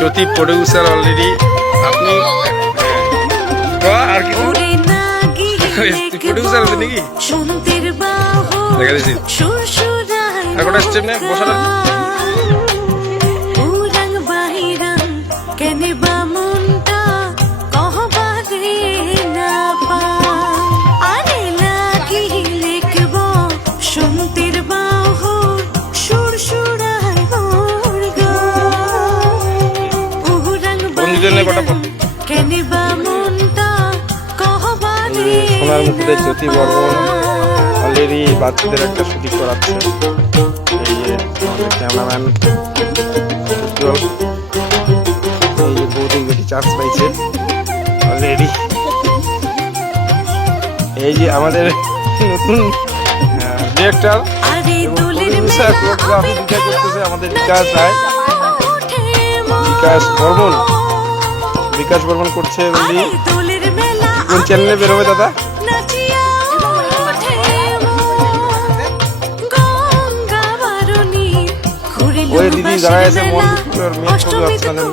জ্যোতি producer already. আপনি আর কিছু producer আছে নাকি দেখা দিচ্ছি আর কটা স্টেপ নেই বসাটা সোনার মুকুটের জ্যোতি বর্মন অলরেডি বাচ্চাদের একটা শুটিং করাচ্ছে। এই যে আমাদের ক্যামেরাম্যান উজ্জ্বল, এই যে বৌদি বেটি চান্স পাইছে অলরেডি। এই যে আমাদের নতুন ডিরেক্টর এবং প্রডিউসার কোরিওগ্রাফি দুইটা করতেছে আমাদের বিকাশ রায়, বিকাশ বর্মন করছে। কোন চ্যানেলে বেরোবে দাদা? ওই দিদি যারা আছে মন মেয়ে ছবি আপনাদের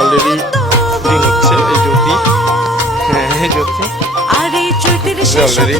অলরেডি শুটিং হচ্ছে। এই জ্যোতি, হ্যাঁ জ্যোতি অলরেডি